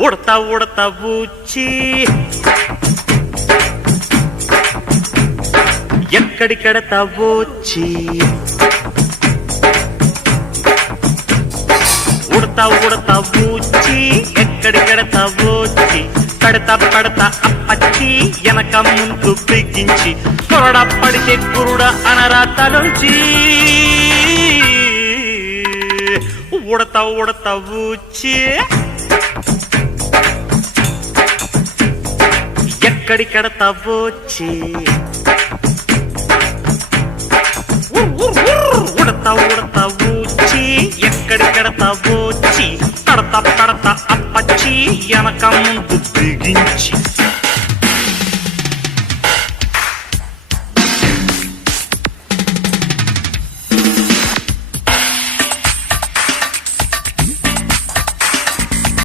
ఉడతా ఉడతా ఊచి ఎక్కడికెడతా ఊచి ఉడతా ఉడతా ఊచి ఎక్కడికెడతా ఊచి పడతా పడతా అప్పచ్చి వెనక ముందు బిగించి కొరడ పడితే కురుడ అనరా తలోచి ఉడతా ఉడతా ఊచి ఎక్కడికెడతా ఊచి ఉడతా ఉడతా ఊచి ఎక్కడికెడతా ఊచి పడతా పడతా